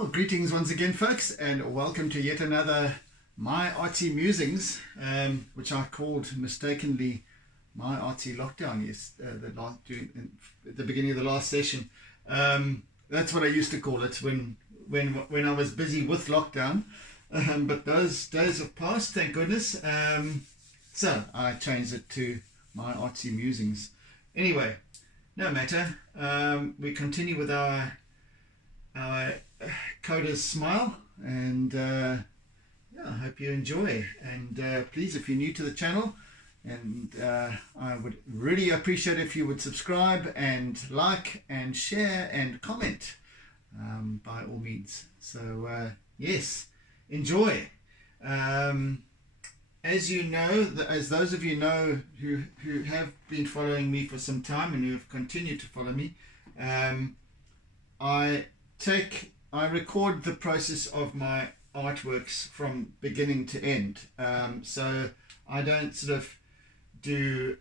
Well, greetings once again, folks, and welcome to yet another My Artsy Musings, which I called mistakenly My Artsy Lockdown at the beginning of the last session. That's what I used to call it when I was busy with lockdown. But those days have passed, thank goodness. So I changed it to My Artsy Musings. Anyway, no matter. We continue with our Koda's smile, and I hope you enjoy. And please, if you're new to the channel, and I would really appreciate if you would subscribe and like and share and comment, by all means. So yes, enjoy. As you know, as those of you know who have been following me for some time and who have continued to follow me, I record the process of my artworks from beginning to end. So I don't sort of do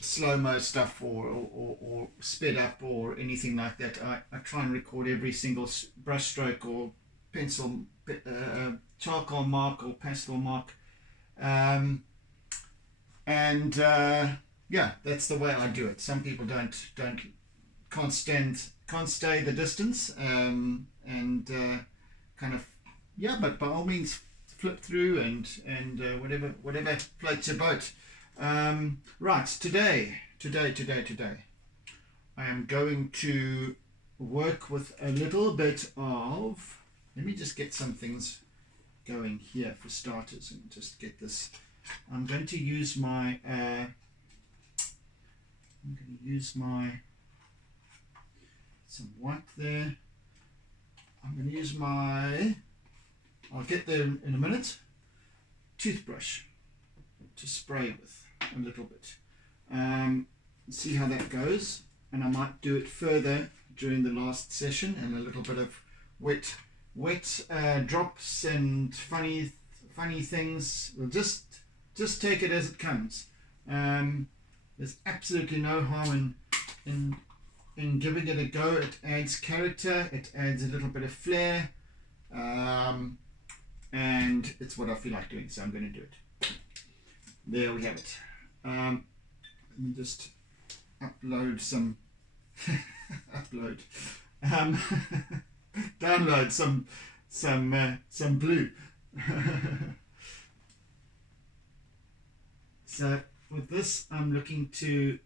slow-mo stuff or sped up or anything like that. I try and record every single brush stroke or pencil, charcoal mark or pastel mark. Yeah, that's the way I do it. Some people can't stay the distance, but by all means flip through and whatever floats your boat. Right, today I am going to work with a little bit of, let me just get some things going here for starters and just get this. I'm going to use my some white there. I'm going to use I'll get there in a minute, toothbrush to spray with a little bit. See how that goes, and I might do it further during the last session, and a little bit of wet drops and funny things. We'll just take it as it comes. There's absolutely no harm in giving it a go. It adds character, it adds a little bit of flair, and it's what I feel like doing, so I'm going to do it. There we have it. Let me just upload some download some blue. So with this, I'm looking to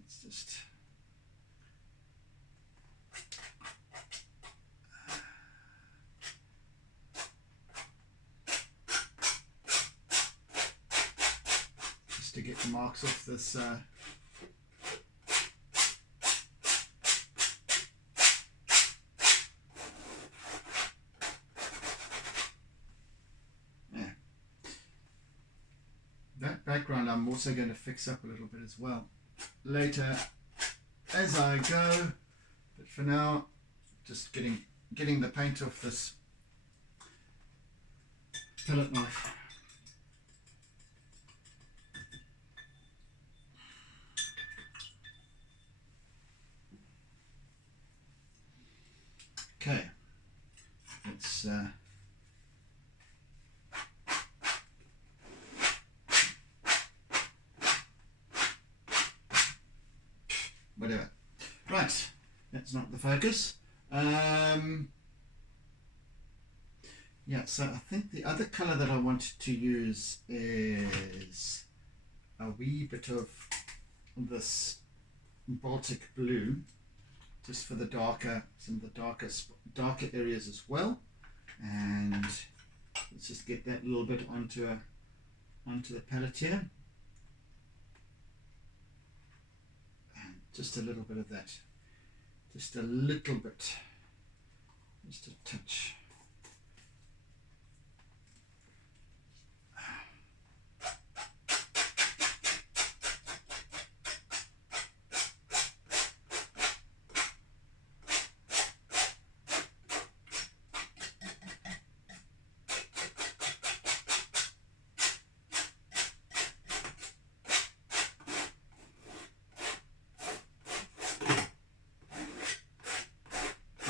let's just to get the marks off this that background. I'm also going to fix up a little bit as well later as I go, but for now just getting the paint off this palette knife. Okay, let's whatever. Right, that's not the focus. Yeah, so I think the other color that I wanted to use is a wee bit of this Baltic blue, just for the some of the darker areas as well. And let's just get that little bit onto the palette here. And just a little bit of that. Just a little bit. Just a touch.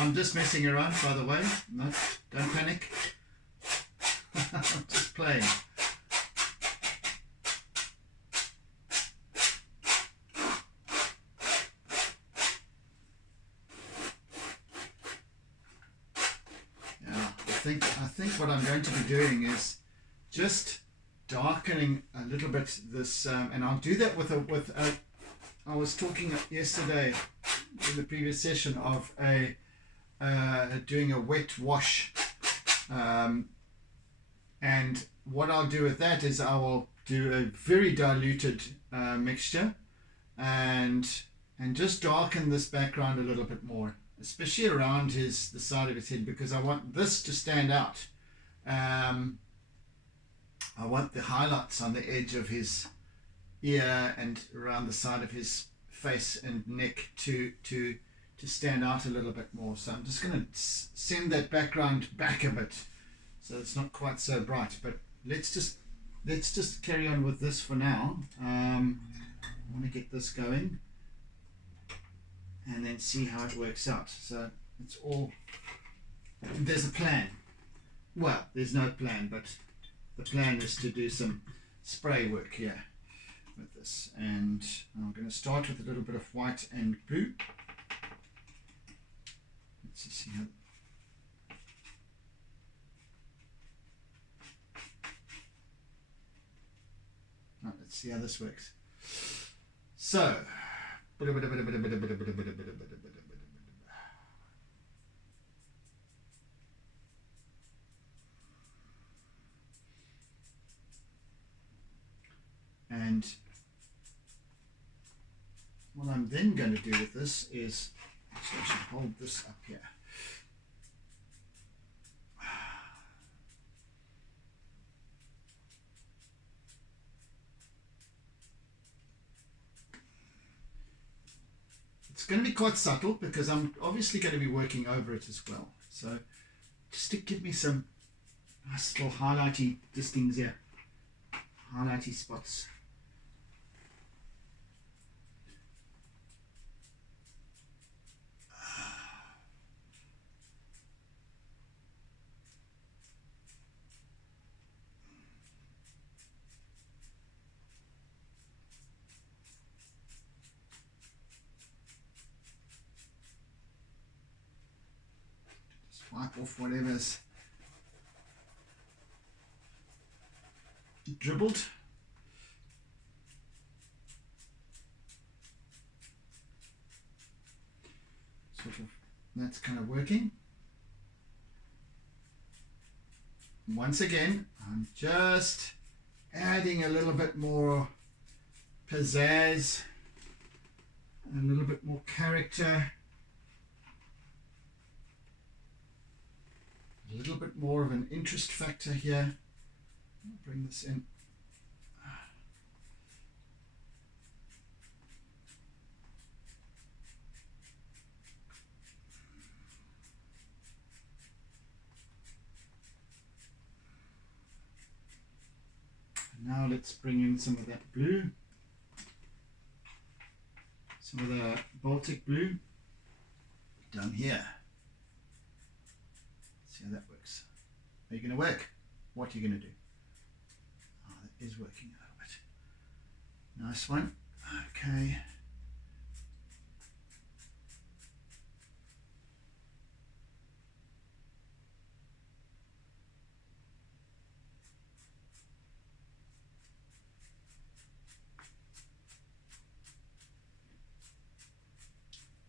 I'm just messing around, by the way. No, don't panic. I'm just playing. I think what I'm going to be doing is just darkening a little bit this, and I'll do that with a. I was talking yesterday in the previous session of doing a wet wash, and what I'll do with that is I will do a very diluted mixture, and just darken this background a little bit more, especially around the side of his head, because I want this to stand out. I want the highlights on the edge of his ear and around the side of his face and neck to stand out a little bit more. So I'm just going to send that background back a bit so it's not quite so bright. But let's just carry on with this for now. I want to get this going and then see how it works out. So it's all, there's a plan. Well, there's no plan, but the plan is to do some spray work here with this. And I'm going to start with a little bit of white and blue. Let's just see how. Right, let's see how this works. So, and what I'm then going to do with this is, actually I should hold this up here. It's going to be quite subtle because I'm obviously going to be working over it as well. So just to give me some nice little highlighty things here, highlighty spots. Wipe off whatever's dribbled. Sort of, that's kind of working. Once again, I'm just adding a little bit more pizzazz, a little bit more character. A little bit more of an interest factor here. I'll bring this in. And now let's bring in some of that blue. Some of the Baltic blue down here. See how that works. Are you going to work? What are you going to do? Oh, that is working a little bit. Nice one. Okay.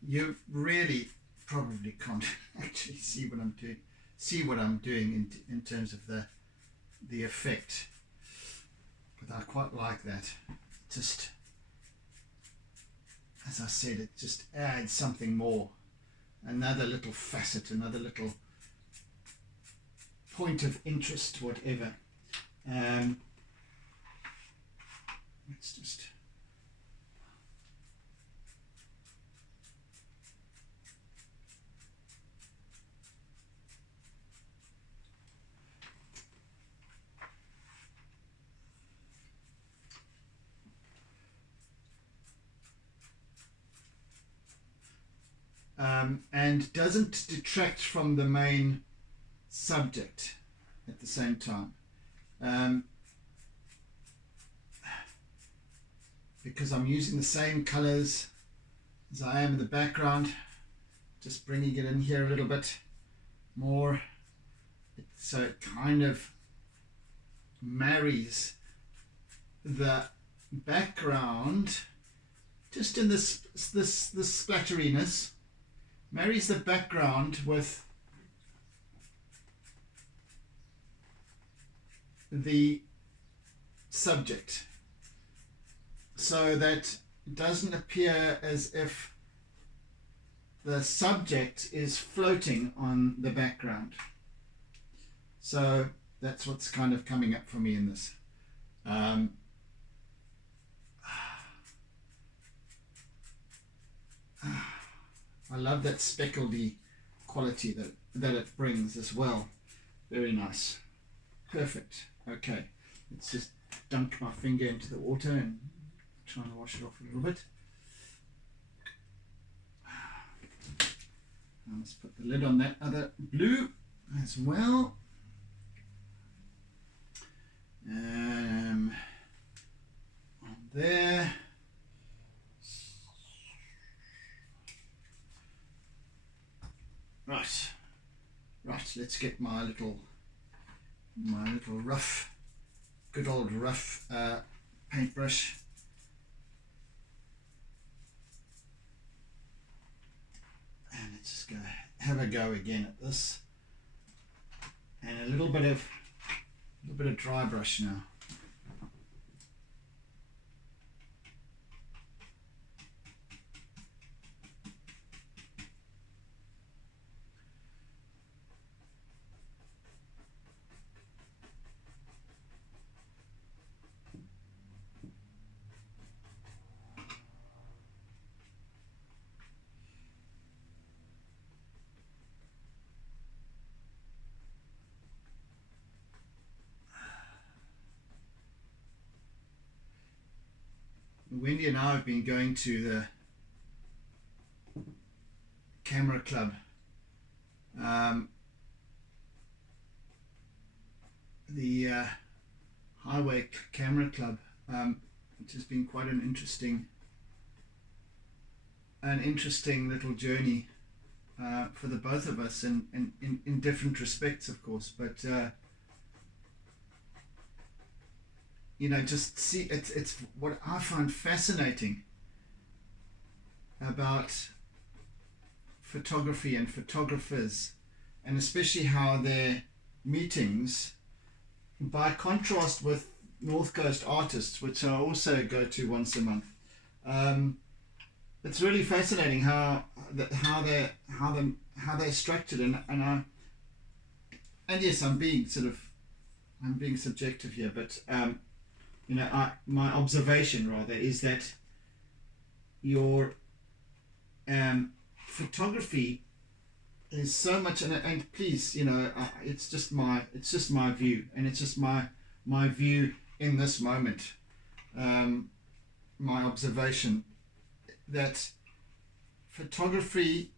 You really probably can't actually see what I'm doing in terms of the effect, but I quite like that. Just as I said, it just adds something more, another little facet, another little point of interest, whatever. Let's just and doesn't detract from the main subject at the same time. Because I'm using the same colors as I am in the background, just bringing it in here a little bit more, so it kind of marries the background just in this splatteriness, marries the background with the subject, so that it doesn't appear as if the subject is floating on the background. So that's what's kind of coming up for me in this. I love that speckledy quality that it brings as well. Very nice. Perfect. Okay, let's just dunk my finger into the water and try and wash it off a little bit. Let's put the lid on that other blue as well. On there. Right, let's get my little rough, good old rough paintbrush. And let's just go have a go again at this. And a little bit of dry brush now. Wendy and I have been going to the camera club, the highway camera club, which has been quite an interesting little journey for the both of us, in different respects, of course, but you know, just see, it's what I find fascinating about photography and photographers, and especially how their meetings, by contrast with North Coast artists, which I also go to once a month, it's really fascinating how they're structured, and yes, I'm being subjective here, but you know, my observation rather is that your photography is so much, and please, you know, it's just my view, and it's just my view in this moment, my observation, that photography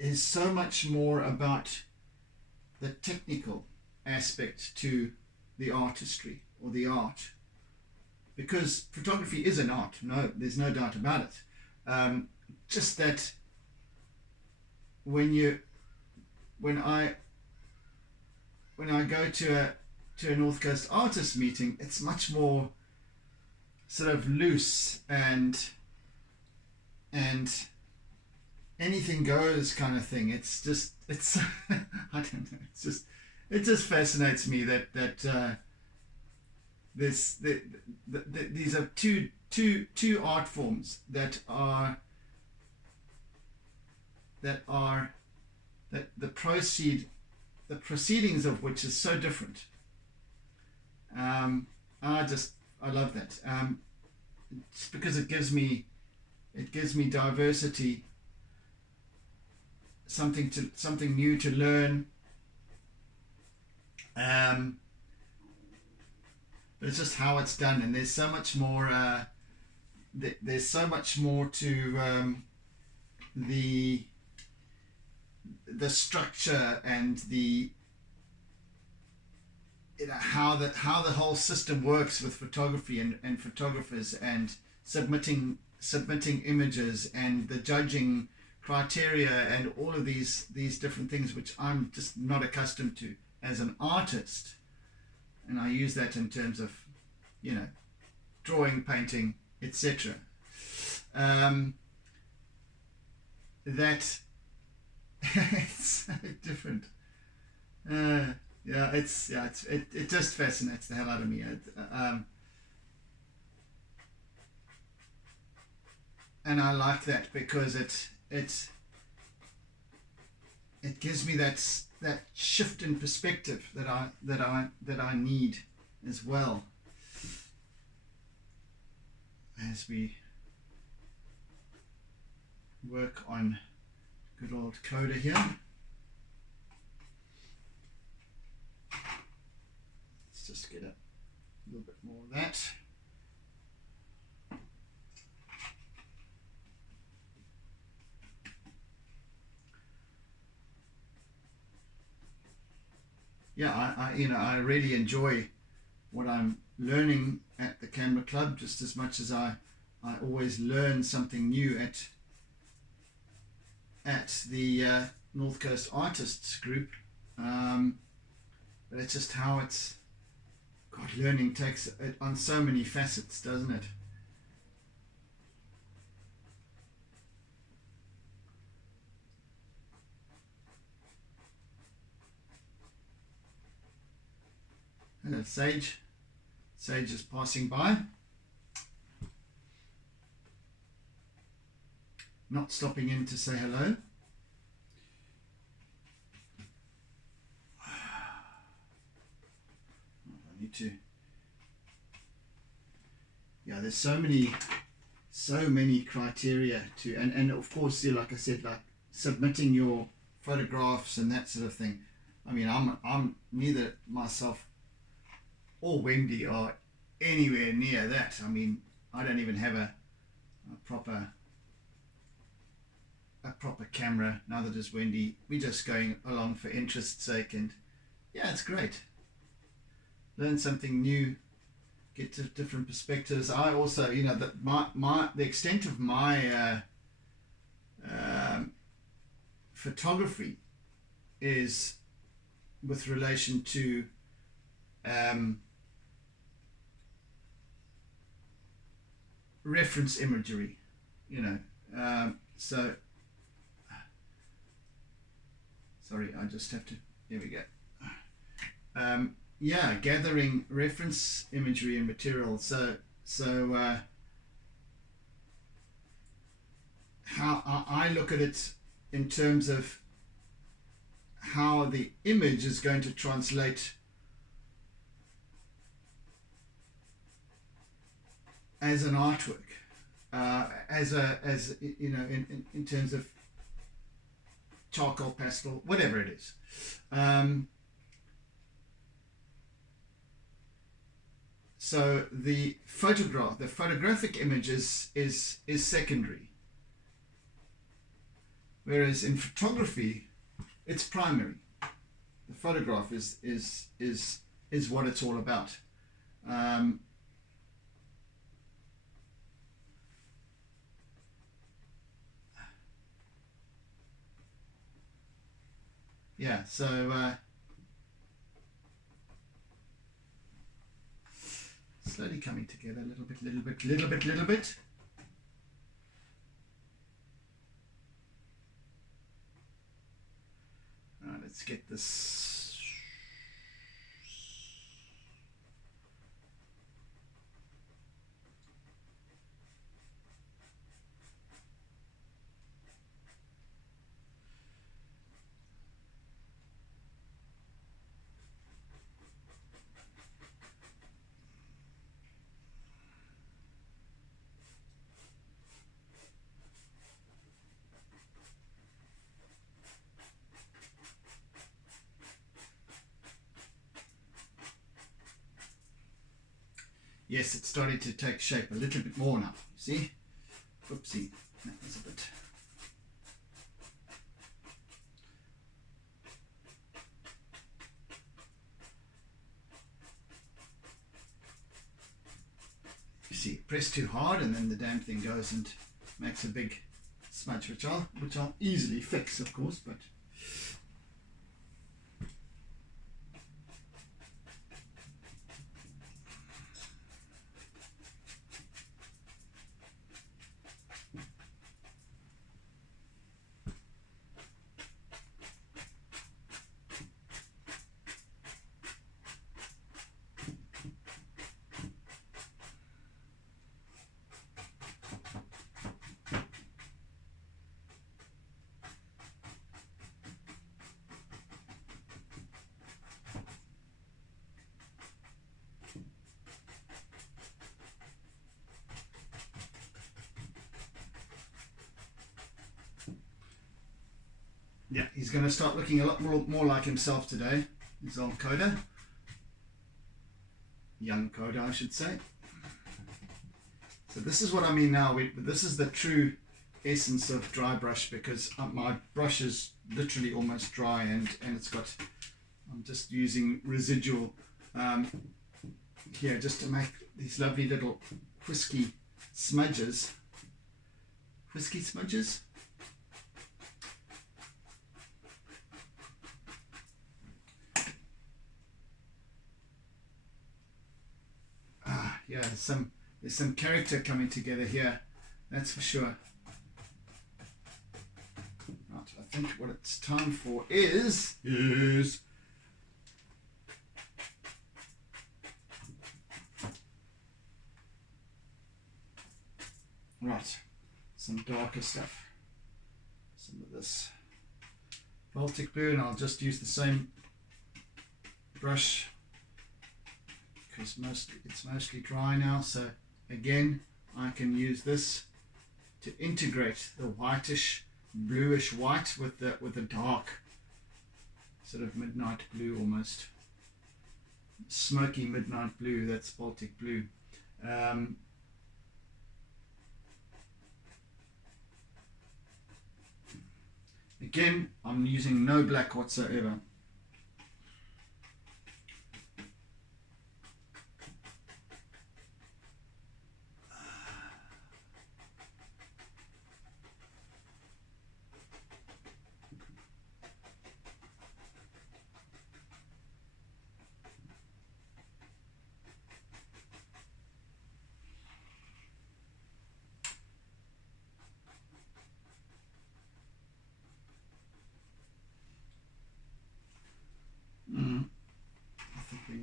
is so much more about the technical aspect to the artistry or the art, because photography is an art. No, there's no doubt about it. Just that when I go to a North Coast artist meeting, it's much more sort of loose and anything goes kind of thing. It's I don't know. It just fascinates me that these are two art forms that the proceedings of which is so different. I love that, just because it gives me diversity, something new to learn. But it's just how it's done, and there's so much more. There's so much more to the the structure and the, you know, how the whole system works with photography and photographers, and submitting images, and the judging criteria, and all of these different things which I'm just not accustomed to as an artist. And I use that in terms of, you know, drawing, painting, etc. That it's so different. It just fascinates the hell out of me. And I like that because it gives me that shift in perspective that I need as well, as we work on good old Koda here. Let's just get a little bit more of that. Yeah, I really enjoy what I'm learning at the Camera Club just as much as I always learn something new at the North Coast Artists Group. But it's just how it's, God, learning takes it on so many facets, doesn't it? Hello, Sage. Sage is passing by. Not stopping in to say hello. I need to. Yeah, there's so many criteria to, and of course, like I said, like submitting your photographs and that sort of thing. I mean, I'm neither myself or Wendy are anywhere near that. I mean, I don't even have a proper camera, neither does Wendy. We're just going along for interest's sake, and yeah, it's great. Learn something new, get to different perspectives. I also, you know, that the extent of my photography is with relation to reference imagery, you know. So sorry, I just have to, here we go. Yeah, gathering reference imagery and material. So how I look at it in terms of how the image is going to translate as an artwork, as you know, in terms of charcoal, pastel, whatever it is. So the photographic image is secondary, whereas in photography, it's primary. The photograph is what it's all about. Yeah, so slowly coming together, little bit. Right, let's get this. Yes, it's starting to take shape a little bit more now. You see? Oopsie, that was a bit. see, press too hard and then the damn thing goes and makes a big smudge, which I'll easily fix, of course, but yeah, he's going to start looking a lot more like himself today. His old Koda. Young Koda, I should say. So this is what I mean now. This is the true essence of dry brush, because my brush is literally almost dry, and it's got, I'm just using residual here just to make these lovely little whiskey smudges. Whiskey smudges? Yeah, there's some character coming together here, that's for sure. Right, I think what it's time for is right, some darker stuff. Some of this Baltic blue, and I'll just use the same brush, because it's mostly dry now. So again, I can use this to integrate the whitish, bluish white with the dark sort of midnight blue, almost smoky midnight blue. That's Baltic blue. Again, I'm using no black whatsoever.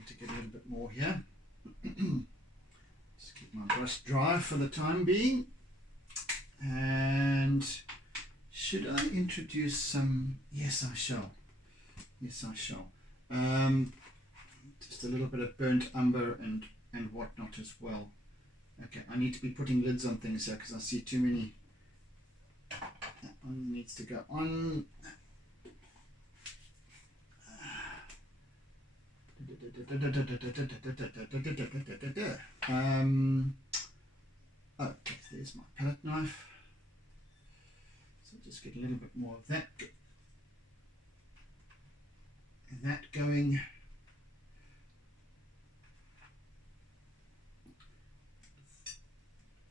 To get a little bit more here. Just keep my brush dry for the time being. And should I introduce some? Yes, I shall. Yes, I shall. Just a little bit of burnt umber and whatnot as well. Okay, I need to be putting lids on things here because I see too many. That one needs to go on. Okay, there's my palette knife. So just get a little bit more of that going.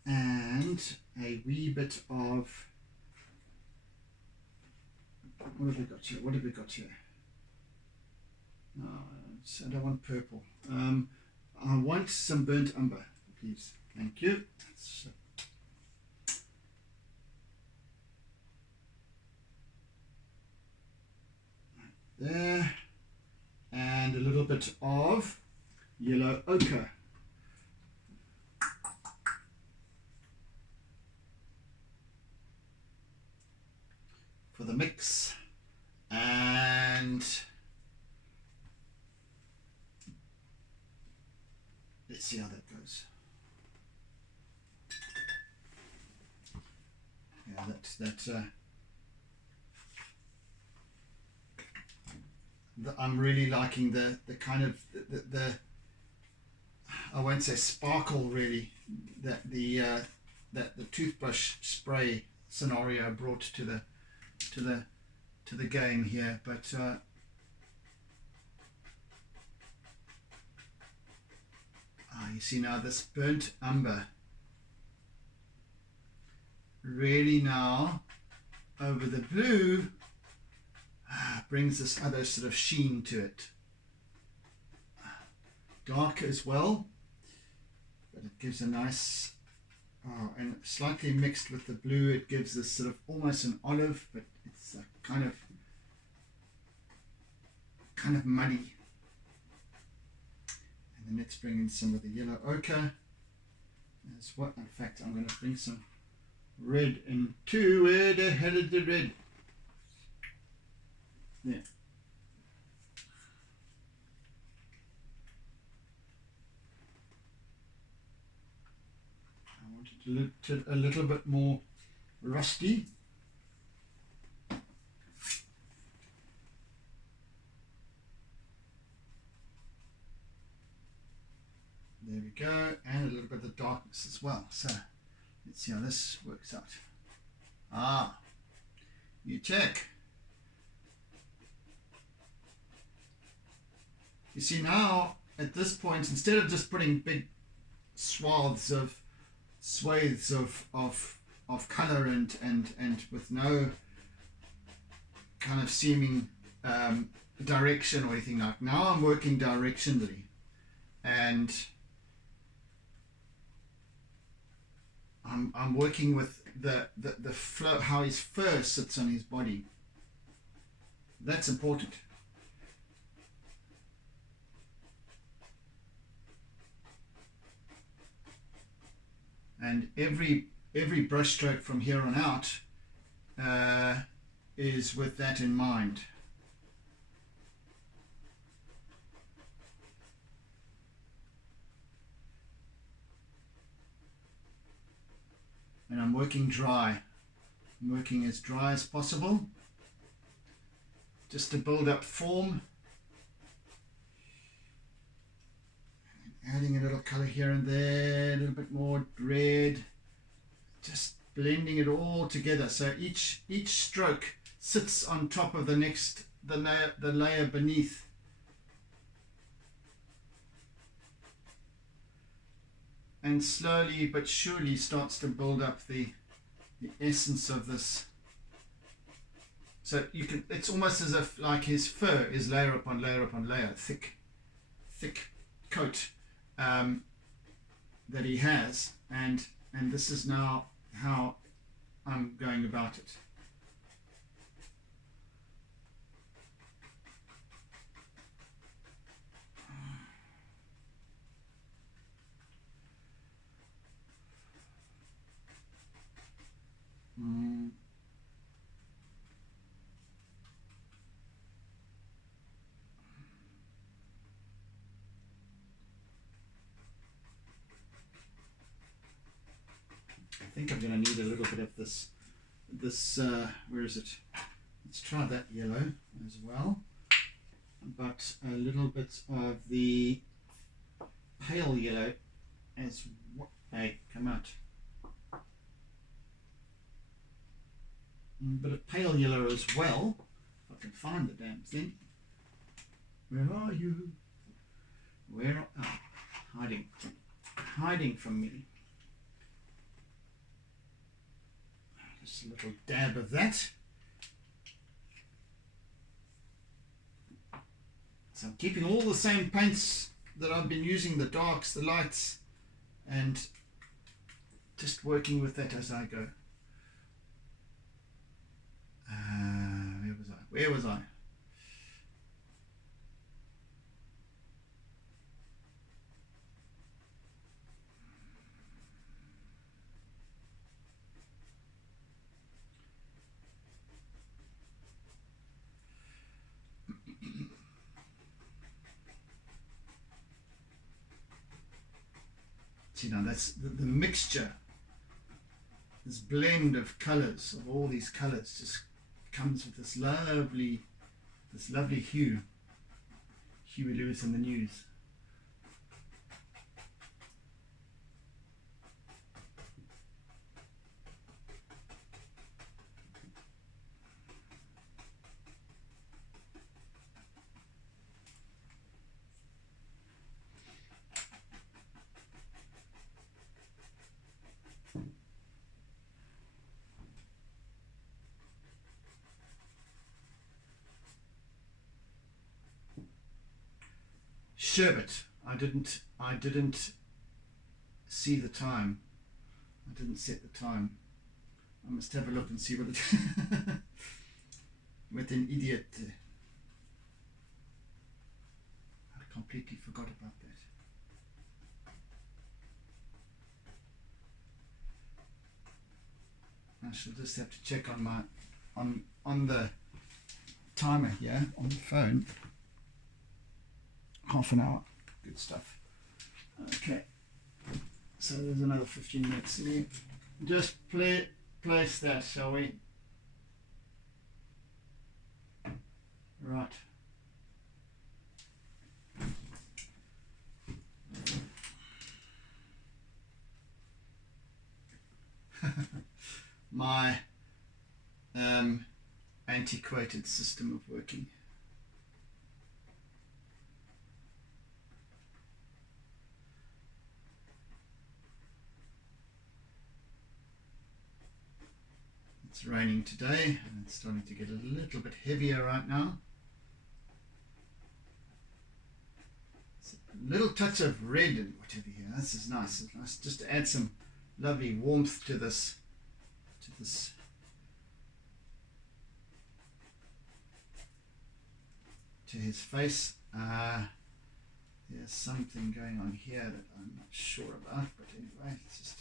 And a wee bit of, what have we got here? What have we got here? I don't want purple. I want some burnt umber, please. Thank you. So, right there. And a little bit of yellow ochre. For the mix. And let's see how that goes. Yeah, I'm really liking the kind of the I won't say sparkle really that the toothbrush spray scenario brought to the game here, but you see now this burnt umber really now over the blue brings this other sort of sheen to it. Darker as well, but it gives a nice, and slightly mixed with the blue, it gives this sort of almost an olive, but it's a kind of muddy. And then let's bring in some of the yellow ochre as well. In fact, I'm going to bring some red in too. Where the hell is the red? There. I want it a little bit more rusty. There we go, and a little bit of darkness as well. So let's see how this works out. You check. You see now at this point, instead of just putting big swathes of color and with no kind of seeming direction or anything like, now I'm working directionally, and I'm working with the flow, how his fur sits on his body. That's important. And every brush stroke from here on out is with that in mind. And I'm working dry. I'm working as dry as possible, just to build up form. Adding a little color here and there, a little bit more red, just blending it all together. So each stroke sits on top of the layer beneath. And slowly but surely starts to build up the essence of this. So you can, it's almost as if like his fur is layer upon layer upon layer, thick coat that he has, and this is now how I'm going about it. I think I'm going to need a little bit of this, where is it? Let's try that yellow as well, but a little bit of the pale yellow as well. Hey, come out. A bit of pale yellow as well, if I can find the damn thing. Where are you? Where are you? Hiding from me. Just a little dab of that. So I'm keeping all the same paints that I've been using, the darks, the lights, and just working with that as I go. Where was I? See, now that's the mixture, this blend of colors, of all these colors, just comes with this lovely hue. Huey Lewis and the News. sherbet. I didn't see the time. I didn't set the time. I must have a look and see what it with an idiot. I completely forgot about that. I shall just have to check on my on the timer here on the phone. Half an hour. Good stuff. Okay. So there's another 15 minutes. Let me just place that, shall we? Right. My antiquated system of working. It's raining today and it's starting to get a little bit heavier right now. It's a little touch of red and whatever here. This is nice. It's nice just to add some lovely warmth to this to his face. There's something going on here that I'm not sure about, but anyway, it's just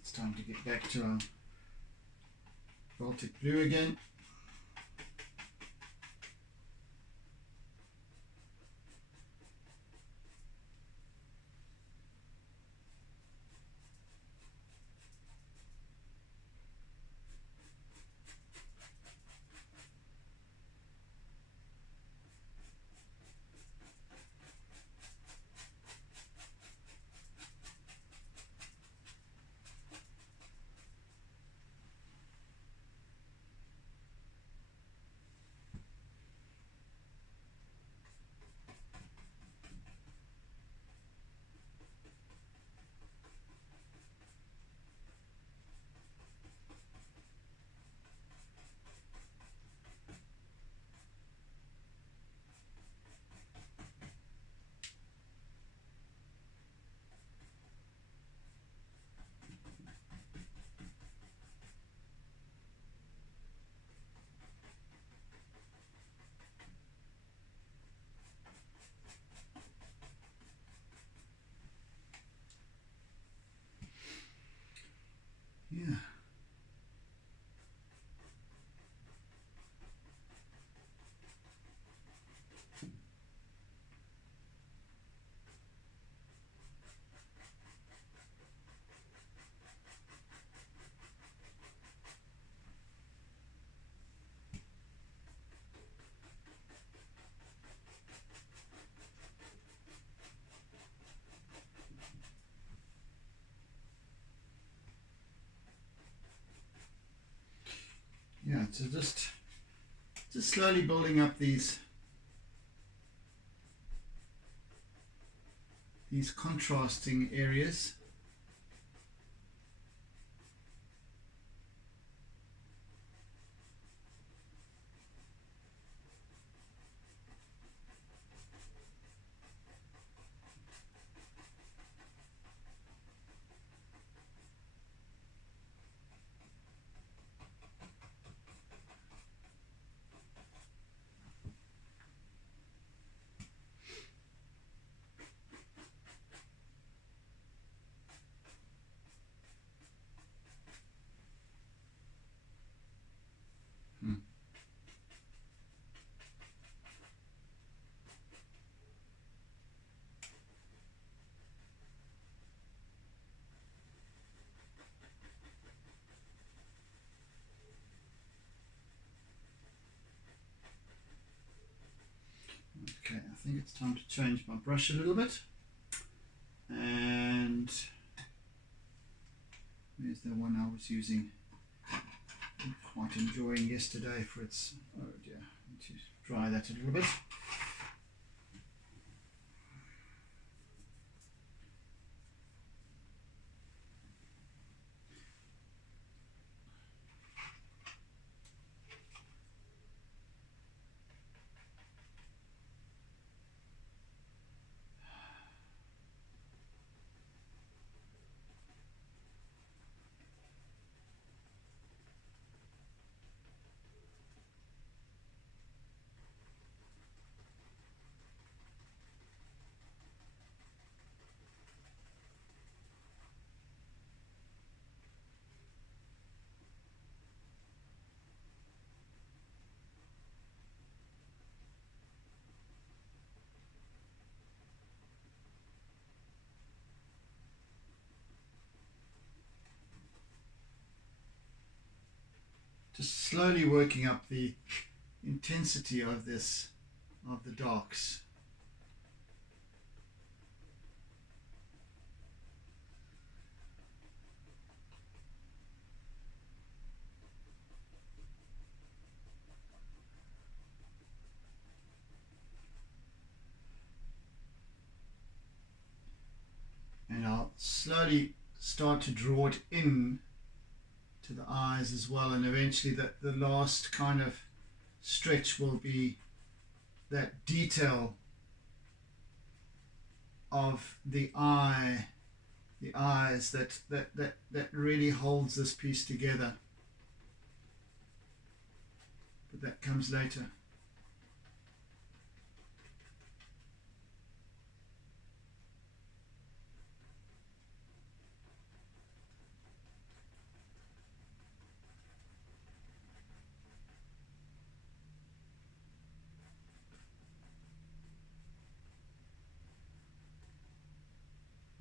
it's time to get back to our Baltic blue again. Yeah. Yeah, so just slowly building up these contrasting areas. think it's time to change my brush a little bit. And there's the one I was using, quite enjoying yesterday for its, oh dear, I need to dry that a little bit. Just slowly working up the intensity of this, of the darks. And I'll slowly start to draw it in to the eyes as well, and eventually the last kind of stretch will be that detail of the eye, the eyes that really holds this piece together. But that comes later.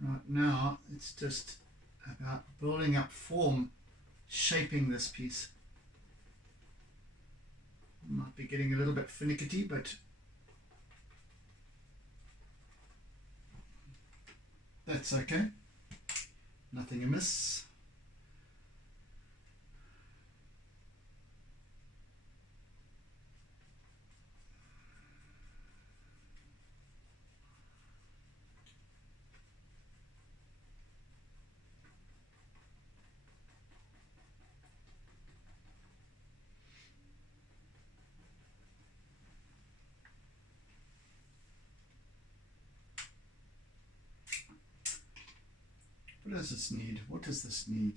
Right now, it's just about building up form, shaping this piece. Might be getting a little bit finicky, but that's okay. Nothing amiss. What does this need? What does this need?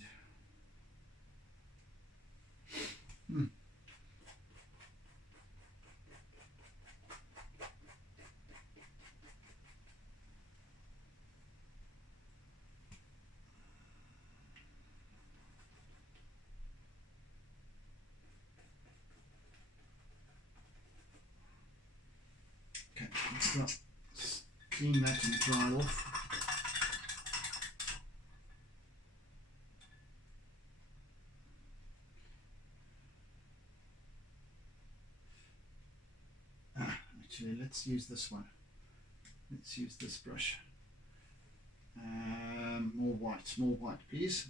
Okay, let's clean that and dry off. Actually, let's use this one. Let's use this brush. More white, please.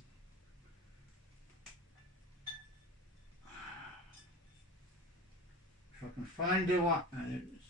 If I can find the white. There it is.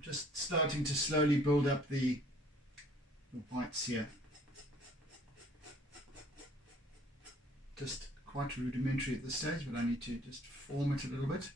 Just starting to slowly build up the whites here. Just quite rudimentary at this stage, but I need to just form it a little bit.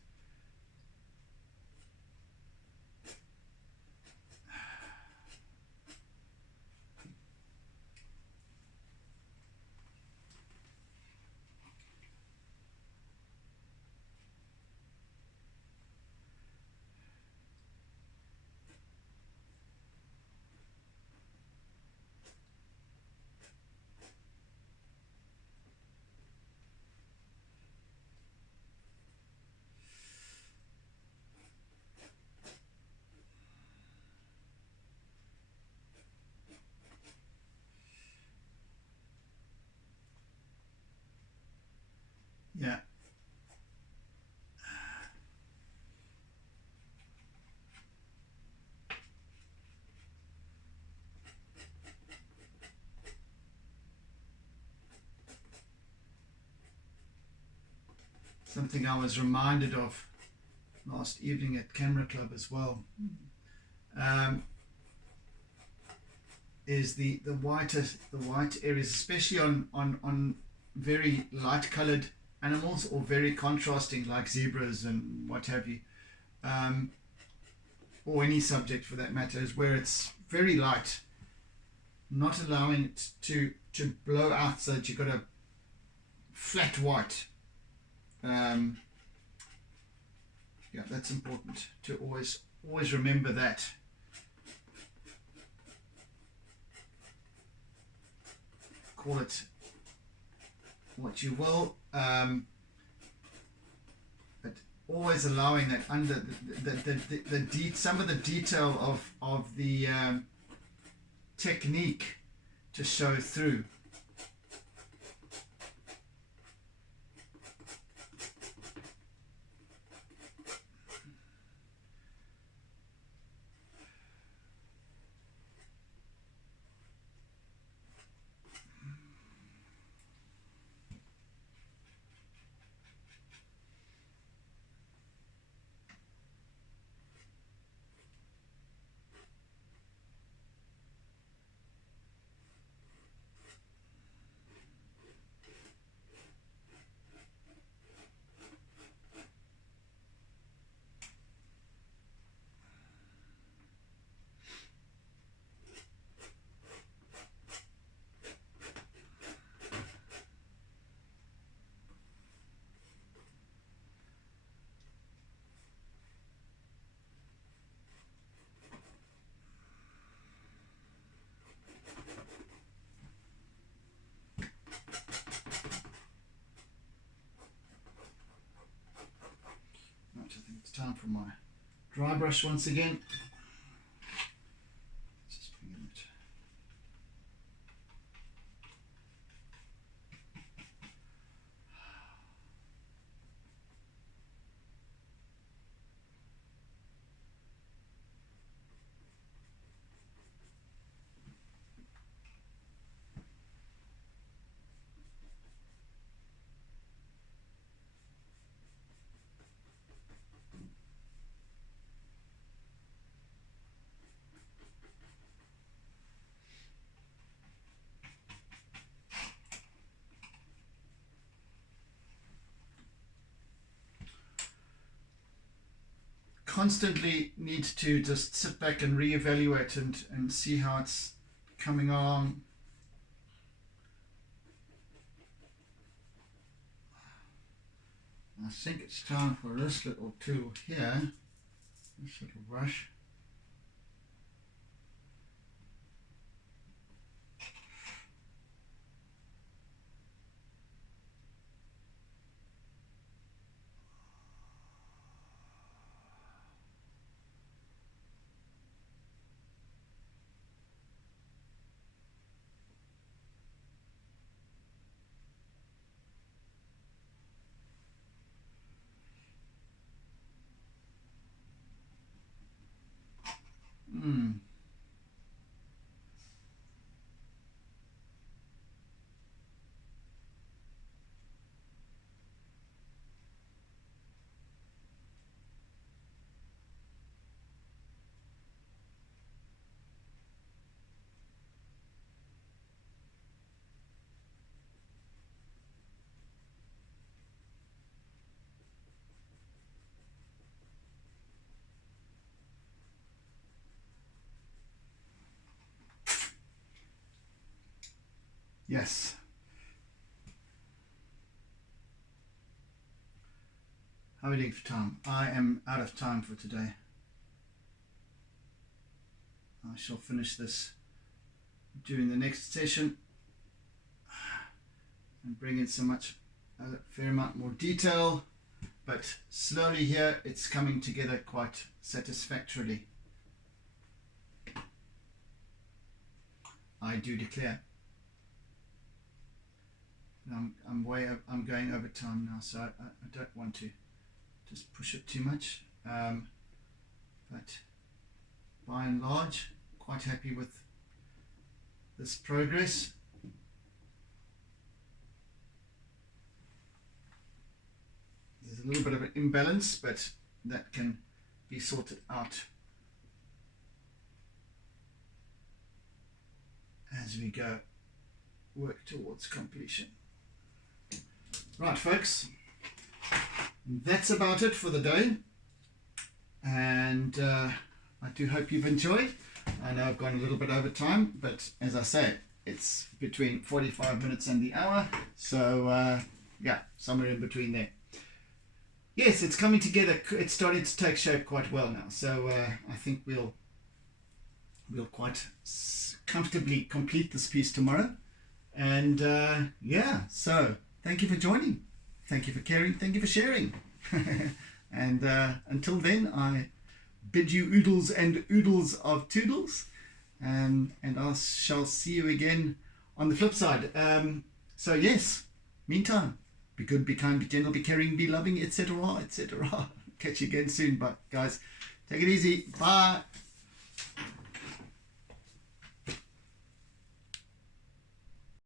Yeah. Something I was reminded of last evening at Camera Club as well, is the white areas, especially on very light colored animals, or very contrasting like zebras and what have you, or any subject for that matter, is where it's very light, not allowing it to blow out so that you've got a flat white. Yeah, that's important to always remember that. Call it what you will, but always allowing that under some of the detail of the technique to show through. I think it's time for my dry brush once again. Just bring in it. Constantly need to just sit back and reevaluate and see how it's coming along. I think it's time for this little tool here, this little brush. Yes. How are we doing for time? I am out of time for today. I shall finish this during the next session and bring in a fair amount more detail, but slowly here it's coming together quite satisfactorily. I do declare. I'm going over time now, so I don't want to just push it too much, but by and large quite happy with this progress. There's a little bit of an imbalance, but that can be sorted out as we work towards completion. Right, folks, that's about it for the day, and I do hope you've enjoyed. I know I've gone a little bit over time, but as I say, it's between 45 minutes and the hour, so yeah, somewhere in between there. Yes, it's coming together. It's starting to take shape quite well now, so I think we'll quite comfortably complete this piece tomorrow. And yeah, so thank you for joining, thank you for caring, thank you for sharing. And until then, I bid you oodles and oodles of toodles, and I shall see you again on the flip side. So yes, meantime, be good, be kind, be gentle, be caring, be loving, etc., etc. Catch you again soon. But guys, take it easy. Bye.